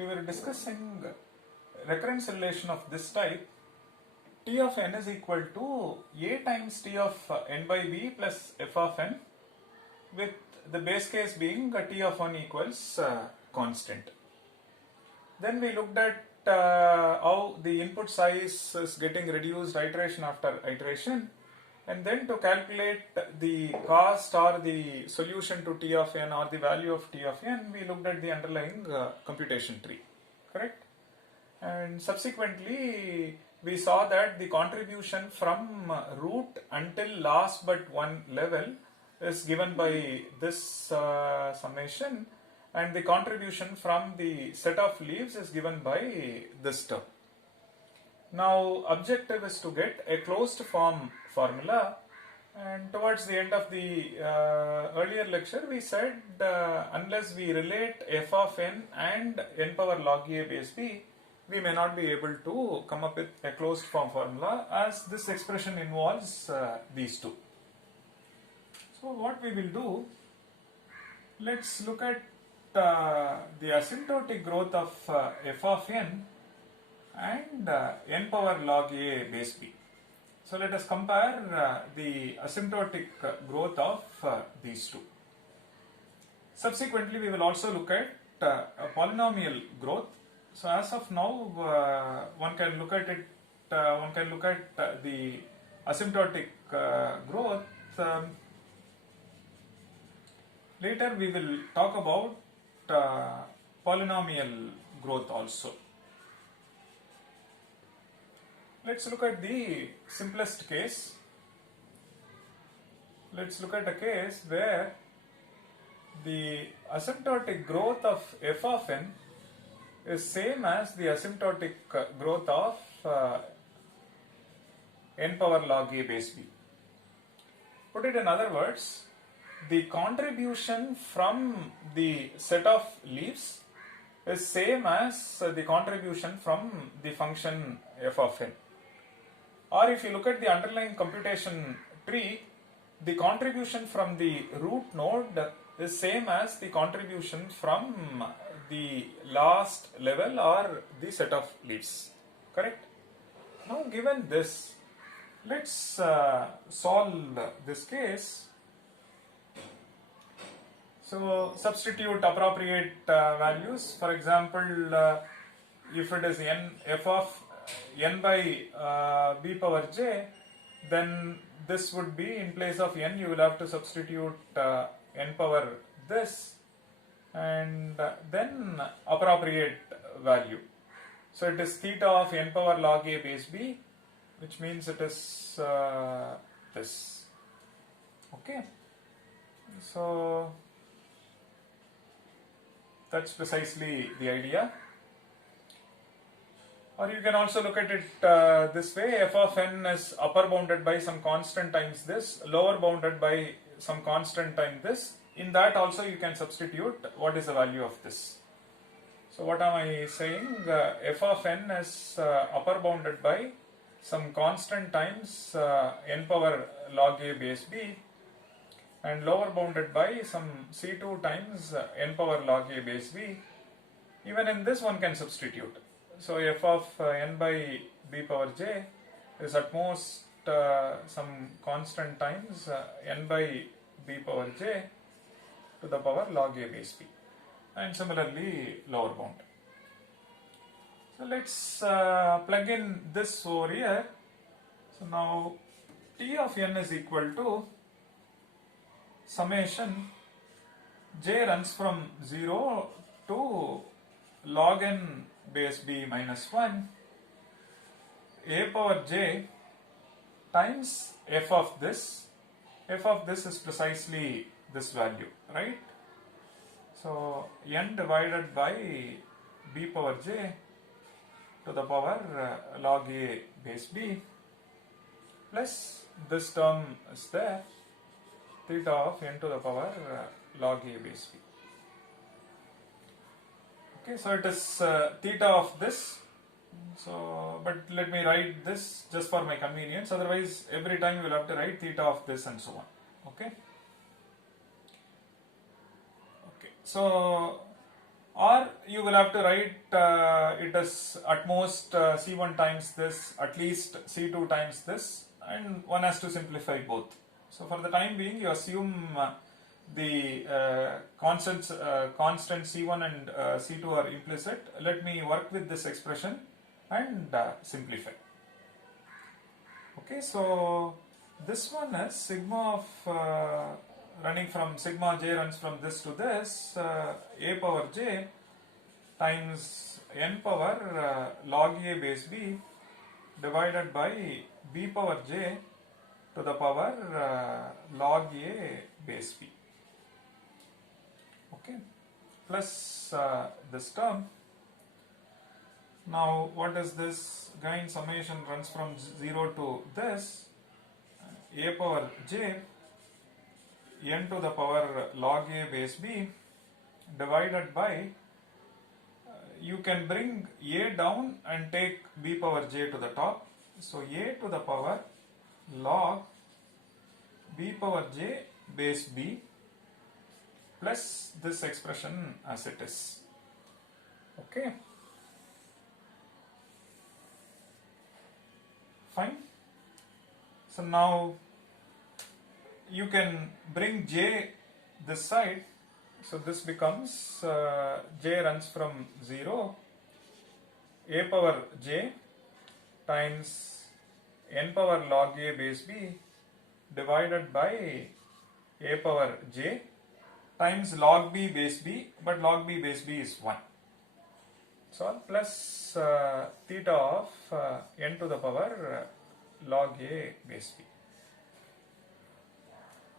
we were discussing recurrence relation of this type. T of n is equal to a times t of n by b plus f of n, with the base case being t of 1 equals constant. Then we looked at how the input size is getting reduced iteration after iteration, and then to calculate the cost or the solution to t of n or the value of t of n, we looked at the underlying computation tree, correct? And subsequently we saw that the contribution from root until last but one level is given by this summation, and the contribution from the set of leaves is given by this term. Now objective is to get a closed form formula, and towards the end of the earlier lecture we said unless we relate f of n and n power log a base b, we may not be able to come up with a closed form formula, as this expression involves these two. So what we will do, let's look at the asymptotic growth of f of n and n power log a base b. So let us compare the asymptotic growth of these two. Subsequently we will also look at a polynomial growth. So as of now one can look at it, the asymptotic growth. Later we will talk about polynomial growth also. Let's look at the simplest case. Let's look at a case where the asymptotic growth of f of n is same as the asymptotic growth of n power log a base b. Put it in other words, the contribution from the set of leaves is same as the contribution from the function f of n. Or if you look at the underlying computation tree, the contribution from the root node is same as the contribution from the last level or the set of leaves, correct? Now given this, let's solve this case. So substitute appropriate values. For example, if it is f of n by b power j, then this would be, in place of n you will have to substitute n power this, and then appropriate value. So it is theta of n power log a base b, which means it is this. Okay, so that's precisely the idea. Or you can also look at it this way: f of n is upper bounded by some constant times this, lower bounded by some constant times this. In that also you can substitute what is the value of this. So what am I saying? F of n is upper bounded by some constant times n power log a base b, and lower bounded by some c2 times n power log a base b. Even in this one can substitute. So f of n by b power j is at most some constant times n by b power j to the power log a base b, and similarly lower bound. So let's plug in this over here. So now t of n is equal to summation j runs from 0 to log n base b minus 1 a power j times f of this. F of this is precisely this value, right? So n divided by b power j to the power log a base b, plus this term is there, theta of n to the power log a base b. Okay, so it is theta of this. So, but let me write this just for my convenience. Otherwise, every time you will have to write theta of this and so on. Okay. Okay. So or you will have to write it as at most c1 times this, at least c2 times this, and one has to simplify both. So for the time being, you assume the constant c1 and c2 are implicit. Let me work with this expression and simplify. Okay, so this one is sigma of running from sigma j runs from this to this, a power j times n power log a base b divided by b power j to the power log a base b. Okay, plus this term. Now what is this? Again, summation runs from 0 to this, a power j n to the power log a base b divided by, you can bring a down and take b power j to the top. So a to the power log b power j base b plus this expression as it is. Okay. Fine. So now you can bring j this side. So this becomes j runs from 0, a power j times n power log a base b divided by a power j times log b base b, but log b base b is 1. So plus theta of n to the power log a base b.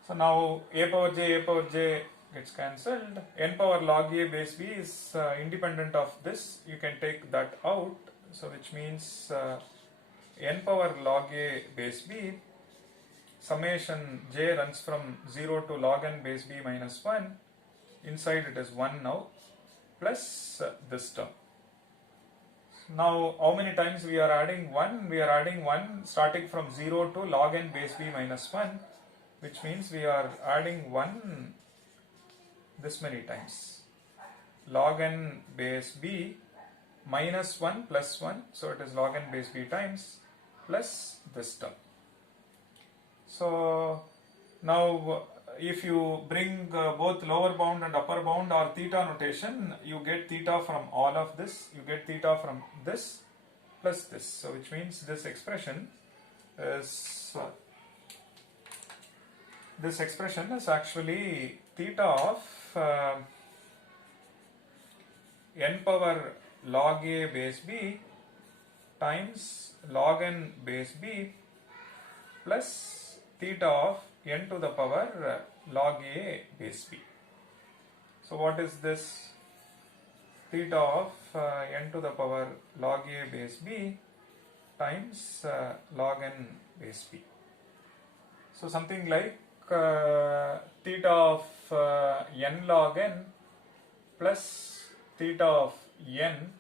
So now a power j gets cancelled. N power log a base b is independent of this. You can take that out. So which means n power log a base b summation j runs from 0 to log n base b minus 1. Inside it is 1 now, plus this term. Now how many times we are adding 1? We are adding 1 starting from 0 to log n base b minus 1, which means we are adding 1 this many times. Log n base b minus 1 plus 1, so it is log n base b times plus this term. So now if you bring both lower bound and upper bound or theta notation, you get theta from all of this, you get theta from this plus this. So which means this expression is actually theta of n power log a base b times log n base b plus theta of n to the power log a base b. So what is this? Theta of n to the power log a base b times log n base b. So something like theta of n log n plus theta of n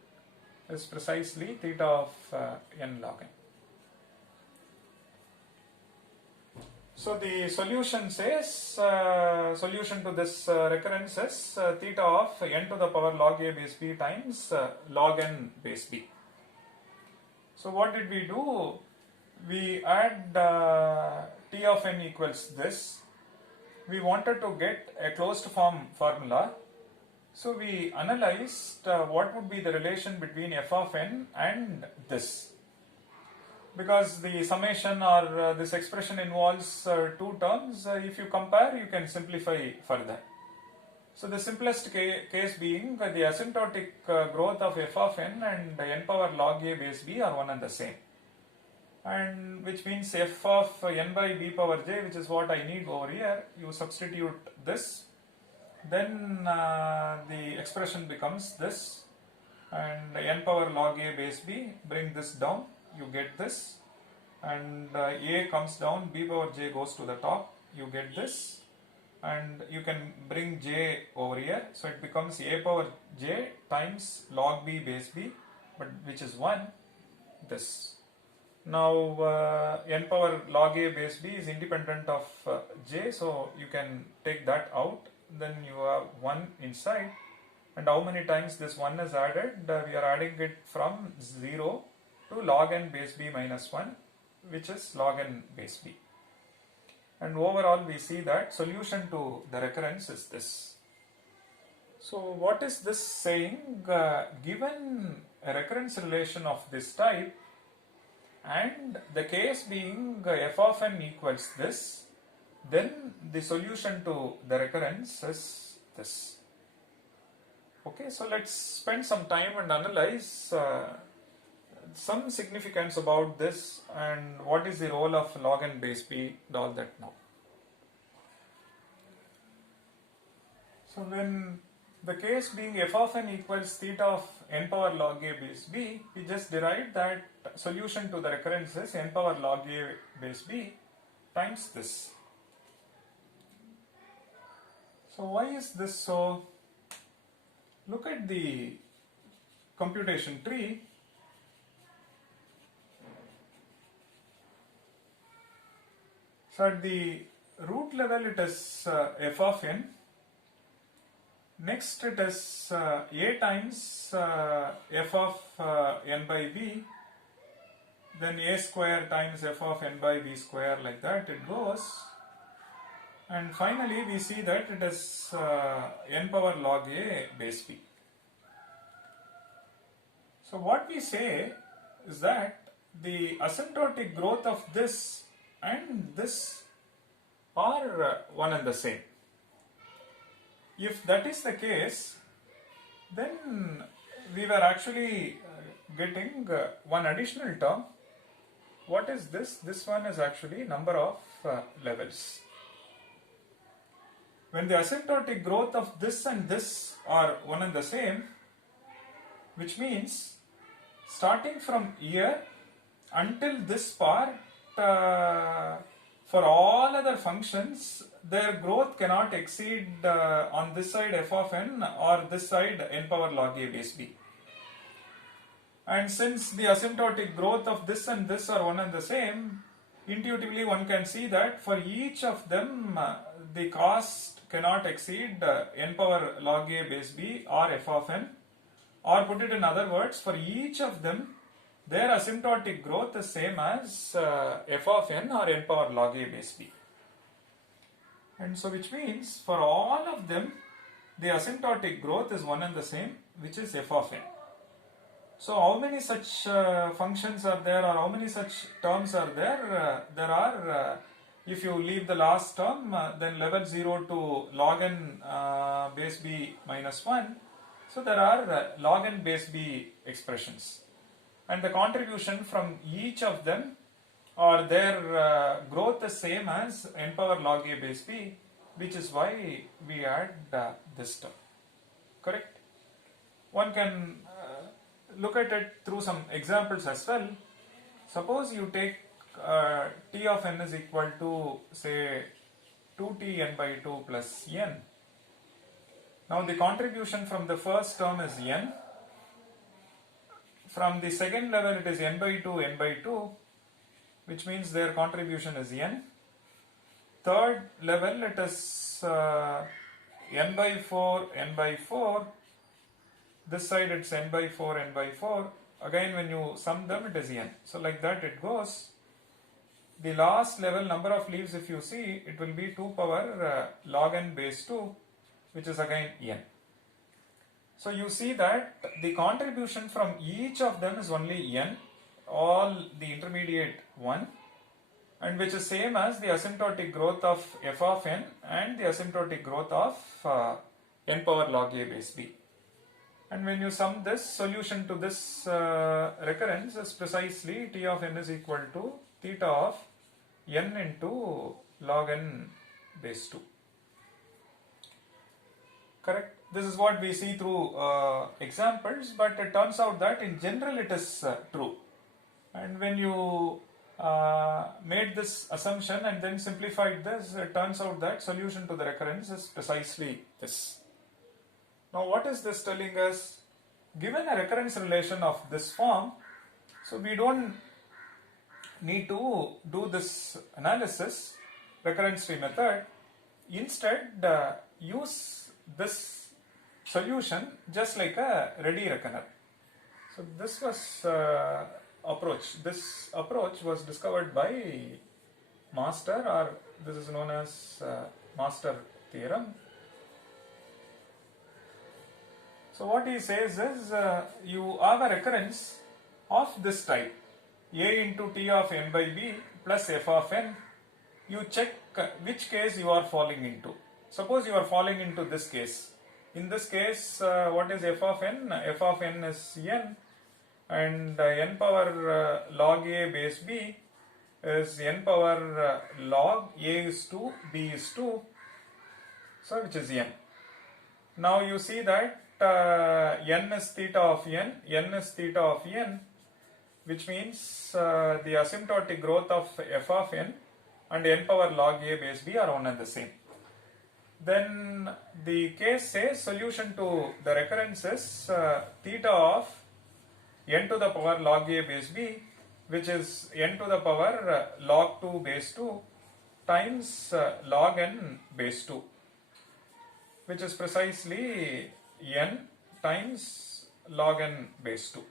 is precisely theta of n log n. So the solution says, solution to this recurrence is theta of n to the power log a base b times log n base b. So what did we do? We add t of n equals this. We wanted to get a closed form formula. So we analyzed what would be the relation between f of n and this. Because the summation or this expression involves two terms, if you compare, you can simplify further. So the simplest case being the asymptotic growth of f of n and n power log a base b are one and the same. And which means f of n by b power j, which is what I need over here, you substitute this, then the expression becomes this, and n power log a base b, bring this down, you get this, and a comes down, b power j goes to the top, you get this, and you can bring j over here, so it becomes a power j times log b base b, but which is 1, this. Now n power log a base b is independent of j, so you can take that out, then you have 1 inside, And how many times this 1 is added? We are adding it from 0 to log n base b minus 1, which is log n base b. And overall we see that solution to the recurrence is this. So what is this saying? Given a recurrence relation of this type and the case being f of n equals this, then the solution to the recurrence is this. Okay, so let's spend some time and analyze some significance about this and what is the role of log n base b and all that now. So when the case being f of n equals theta of n power log a base b, we just derived that solution to the recurrence is n power log a base b times this. So why is this so? Look at the computation tree. So at the root level it is f of n. Next it is a times f of n by b. Then a square times f of n by b square, like that it goes. And finally we see that it is n power log a base b. So what we say is that the asymptotic growth of this and this are one and the same. If that is the case, then we were actually getting one additional term. What is this? This one is actually number of levels. When the asymptotic growth of this and this are one and the same, which means starting from here until this part, for all other functions, their growth cannot exceed on this side f of n or this side n power log a base b. And since the asymptotic growth of this and this are one and the same, intuitively one can see that for each of them the cost cannot exceed n power log a base b or f of n, or put it in other words, for each of them their asymptotic growth is same as f of n or n power log a base b. And so which means for all of them the asymptotic growth is one and the same, which is f of n. So how many such functions are there, or how many such terms are there? There are, if you leave the last term, then level 0 to log n base b minus 1. So there are log n base b expressions. And the contribution from each of them or their growth is same as n power log a base b, which is why we add this term. Correct? One can look at it through some examples as well. Suppose you take t of n is equal to say 2t n by 2 plus n. Now the contribution from the first term is n. From the second level it is n by 2, which means their contribution is n. Third level it is n by 4. This side it's n by 4. Again when you sum them it is n. So like that it goes. The last level number of leaves, if you see, it will be 2 power log n base 2, which is again n. So you see that the contribution from each of them is only n, all the intermediate 1, and which is same as the asymptotic growth of f of n and the asymptotic growth of n power log a base b. And when you sum this, solution to this recurrence is precisely t of n is equal to theta of n into log n base 2. Correct? This is what we see through examples, but it turns out that in general it is true. And when you made this assumption and then simplified this, it turns out that solution to the recurrence is precisely this. Now what is this telling us? Given a recurrence relation of this form, so we don't need to do this analysis, recurrence tree method. Instead, use this solution just like a ready reckoner. So this was approach. This approach was discovered by Master, or this is known as Master theorem. So what he says is you have a recurrence of this type, a into t of n by b plus f of n. You check which case you are falling into. Suppose you are falling into this case. In this case, what is f of n? F of n is n, and n power log a base b is n power log a is 2, b is 2, so which is n. Now you see that n is theta of n is theta of n, which means the asymptotic growth of f of n and n power log a base b are one and the same. Then the case says solution to the recurrence is theta of n to the power log a base b, which is n to the power log 2 base 2 times log n base 2, which is precisely n times log n base 2.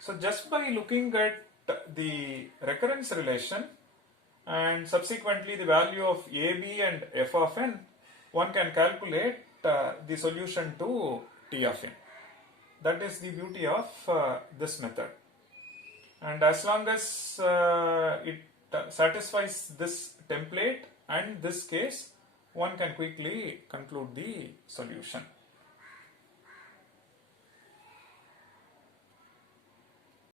So just by looking at the recurrence relation and subsequently the value of a, b and f of n, one can calculate the solution to t of n. That is the beauty of this method. And as long as it satisfies this template and this case, one can quickly conclude the solution.